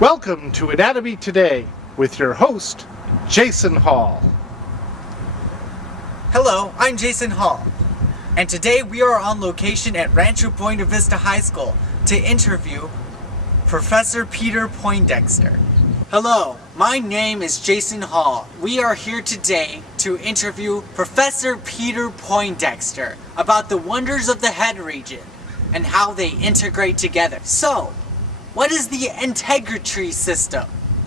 Welcome to Anatomy Today with your host, Jason Hall. Hello, I'm Jason Hall, and today we are on location at Rancho Buena Vista High School to interview Professor Peter Poindexter. Hello, my name is Jason Hall. We are here today to interview Professor Peter Poindexter about the wonders of the head region and how they integrate together. So, what is the integumentary system?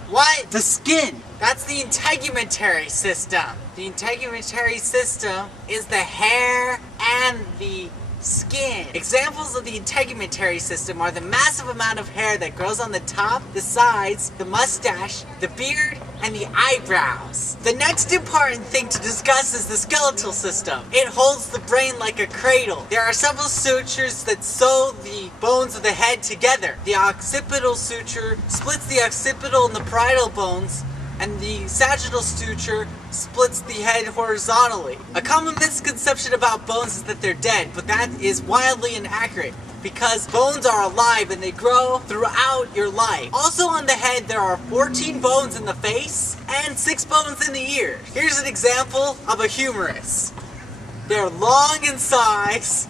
What? The skin. That's the integumentary system. The integumentary system is the hair and the skin. Examples of the integumentary system are the massive amount of hair that grows on the top, the sides, the mustache, the beard, and the eyebrows. The next important thing to discuss is the skeletal system. It holds the brain like a cradle. There are several sutures that sew the bones of the head together. The occipital suture splits the occipital and the parietal bones, and the sagittal suture splits the head horizontally. A common misconception about bones is that they're dead, but that is wildly inaccurate because bones are alive and they grow throughout your life. Also on the head, there are 14 bones in the face and 6 bones in the ear. Here's an example of a humerus. They're long in size.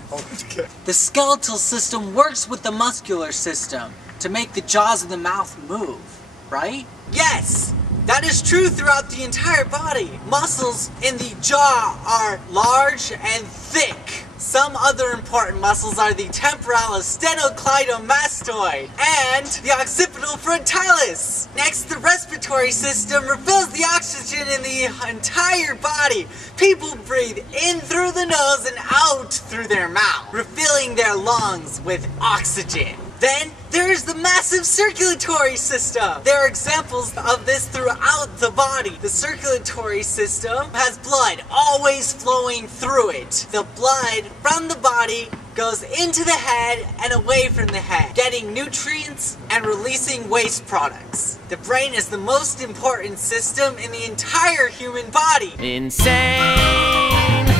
The skeletal system works with the muscular system to make the jaws of the mouth move, right? Yes! That is true throughout the entire body. Muscles in the jaw are large and thick. Some other important muscles are the temporalis sternocleidomastoid and the occipital frontalis. Next, the respiratory system refills the oxygen in the entire body. People breathe in through the nose and out through their mouth, refilling their lungs with oxygen. Then, there's the massive circulatory system. There are examples of this throughout the body. The circulatory system has blood always flowing through it. The blood from the body goes into the head and away from the head, getting nutrients and releasing waste products. The brain is the most important system in the entire human body. Insane,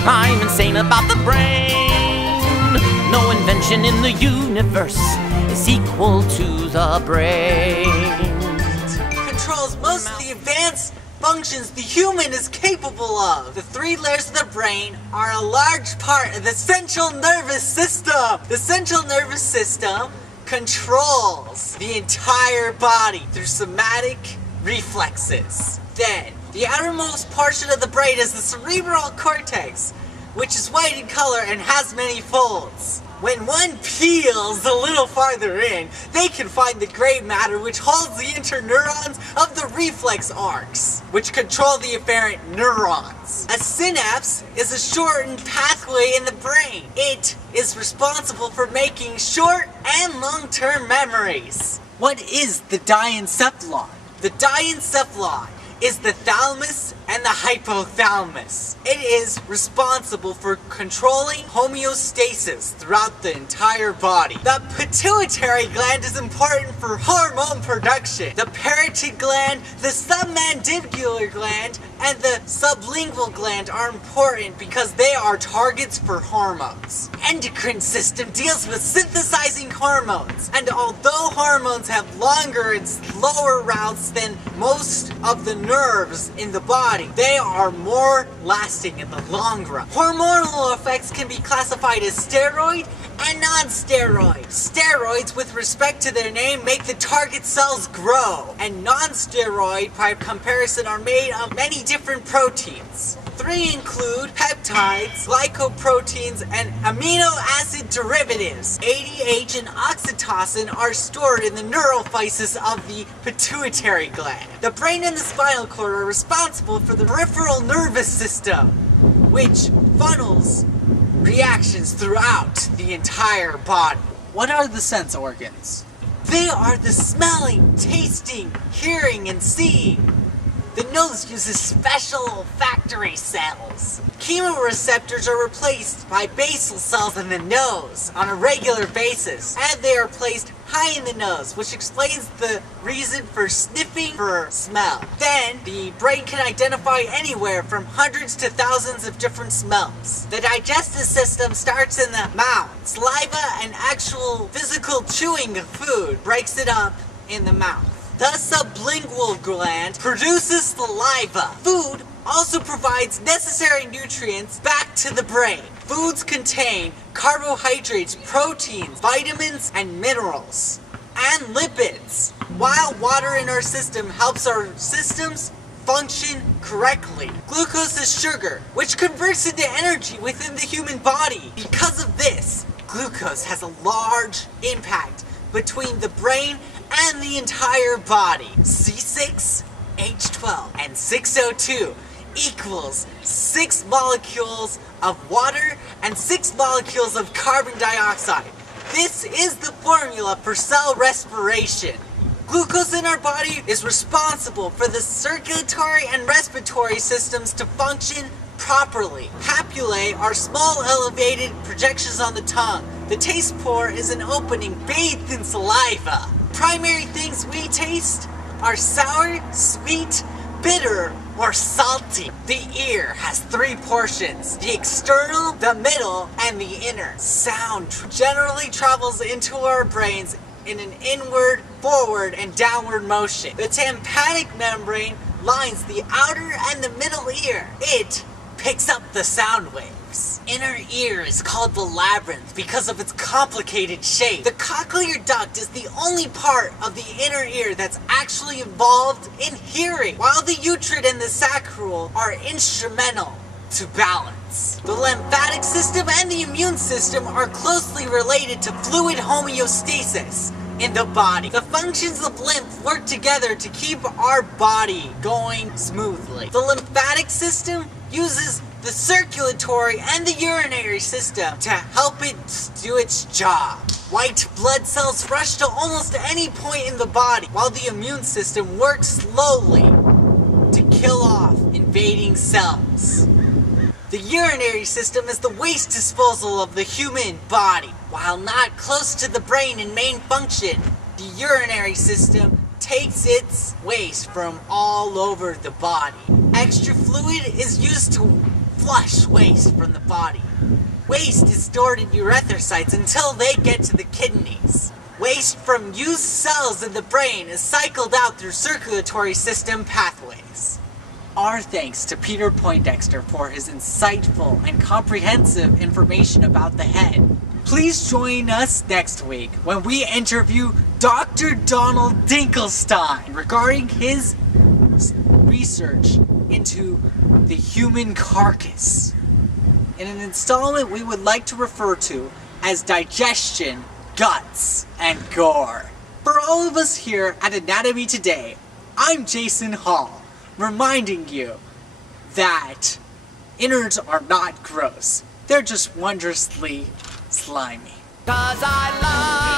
I'm insane about the brain. No invention in the universe is equal to the brain. It controls most of the advanced functions the human is capable of. The 3 layers of the brain are a large part of the central nervous system. The central nervous system controls the entire body through somatic reflexes. Then, the outermost portion of the brain is the cerebral cortex, which is white in color and has many folds. When one peels a little farther in, they can find the gray matter which holds the interneurons of the reflex arcs, which control the afferent neurons. A synapse is a shortened pathway in the brain. It is responsible for making short and long-term memories. What is the diencephalon? The diencephalon is the thalamus and the hypothalamus. It is responsible for controlling homeostasis throughout the entire body. The pituitary gland is important for hormone production. The parotid gland, the submandibular gland, and the sublingual gland are important because they are targets for hormones. Endocrine system deals with synthesizing hormones, and although hormones have longer and slower routes than most of the nerves in the body, they are more lasting in the long run. Hormonal effects can be classified as steroid and non-steroid. Steroids, with respect to their name, make the target cells grow, and non-steroid, by comparison, are made of many different proteins. 3 include peptides, glycoproteins, and amino acid derivatives. ADH and oxytocin are stored in the neurophysis of the pituitary gland. The brain and the spinal cord are responsible for the peripheral nervous system, which funnels reactions throughout the entire body. What are the sense organs? They are the smelling, tasting, hearing, and seeing. The nose uses special olfactory cells. Chemoreceptors are replaced by basal cells in the nose on a regular basis, and they are placed high in the nose, which explains the reason for sniffing for smell. Then, the brain can identify anywhere from hundreds to thousands of different smells. The digestive system starts in the mouth. Saliva and actual physical chewing of food breaks it up in the mouth. The sublingual gland produces saliva. Food also provides necessary nutrients back to the brain. Foods contain carbohydrates, proteins, vitamins, and minerals, and lipids. While water in our system helps our systems function correctly. Glucose is sugar, which converts into energy within the human body. Because of this, glucose has a large impact between the brain and the entire body. C6H12 and 6O2 equals 6 molecules of water and 6 molecules of carbon dioxide. This is the formula for cell respiration. Glucose in our body is responsible for the circulatory and respiratory systems to function properly. Papillae are small elevated projections on the tongue. The taste pore is an opening bathed in saliva. Primary things we taste are sour, sweet, bitter, or salty. The ear has 3 portions: the external, the middle, and the inner. Sound generally travels into our brains in an inward, forward, and downward motion. The tympanic membrane lines the outer and the middle ear. It picks up the sound waves. Inner ear is called the labyrinth because of its complicated shape. The cochlear duct is the only part of the inner ear that's actually involved in hearing, while the uterine and the sacral are instrumental to balance. The lymphatic system and the immune system are closely related to fluid homeostasis in the body. The functions of lymph work together to keep our body going smoothly. The lymphatic system uses the circulatory and the urinary system to help it do its job. White blood cells rush to almost any point in the body, while the immune system works slowly to kill off invading cells. The urinary system is the waste disposal of the human body. While not close to the brain in main function, the urinary system takes its waste from all over the body. Extra fluid is used to flush waste from the body. Waste is stored in erythrocytes until they get to the kidneys. Waste from used cells in the brain is cycled out through circulatory system pathways. Our thanks to Peter Poindexter for his insightful and comprehensive information about the head. Please join us next week when we interview Dr. Donald Dinkelstein regarding his research into the human carcass, in an installment we would like to refer to as Digestion, Guts, and Gore. For all of us here at Anatomy Today, I'm Jason Hall, reminding you that innards are not gross. They're just wondrously slimy. 'Cause I love